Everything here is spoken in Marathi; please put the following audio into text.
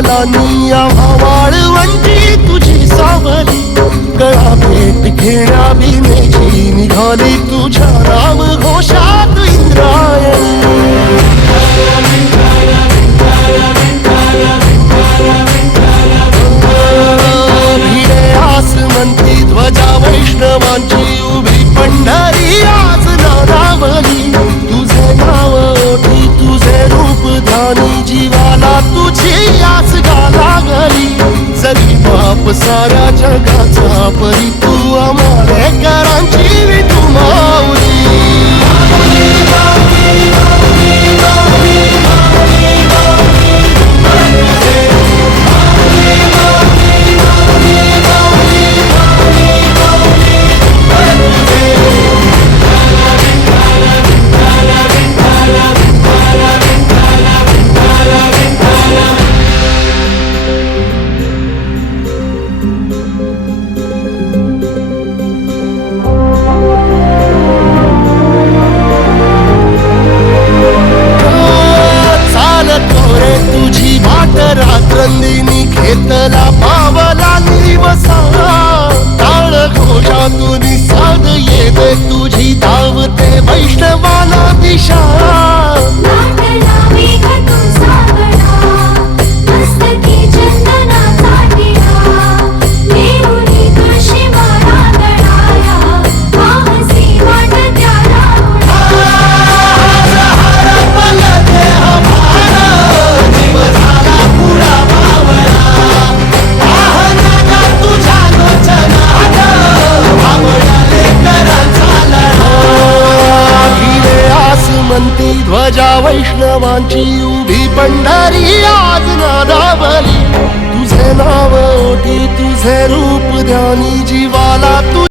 पावलांनी आम्हा वाळवंटी तुझी सावली गळा भेट घेण्या भीमेची निघाली तुझ्या राम घोषात इंद्रायणी भिडे आसमंती ध्वजा वैष्णवांची उभी पंढरी आज नारावली तुझे नाव ओठी तुझे रूप ध्यानी जीवाला तुझी आस गा लागली जरी बाप साऱ्या जगाचा परी तू आमालेकरांची विठू माऊली रात्रंदिनी घेतला पावला निवसा टाळ घोषातून साध येते तुझी धावते वैष्णवाला दिशा ध्वजा वैष्णवांची उभी पंढरी आज नादावली तुझे नाव ओठी तुझे रूप ध्यानी जीवाला तू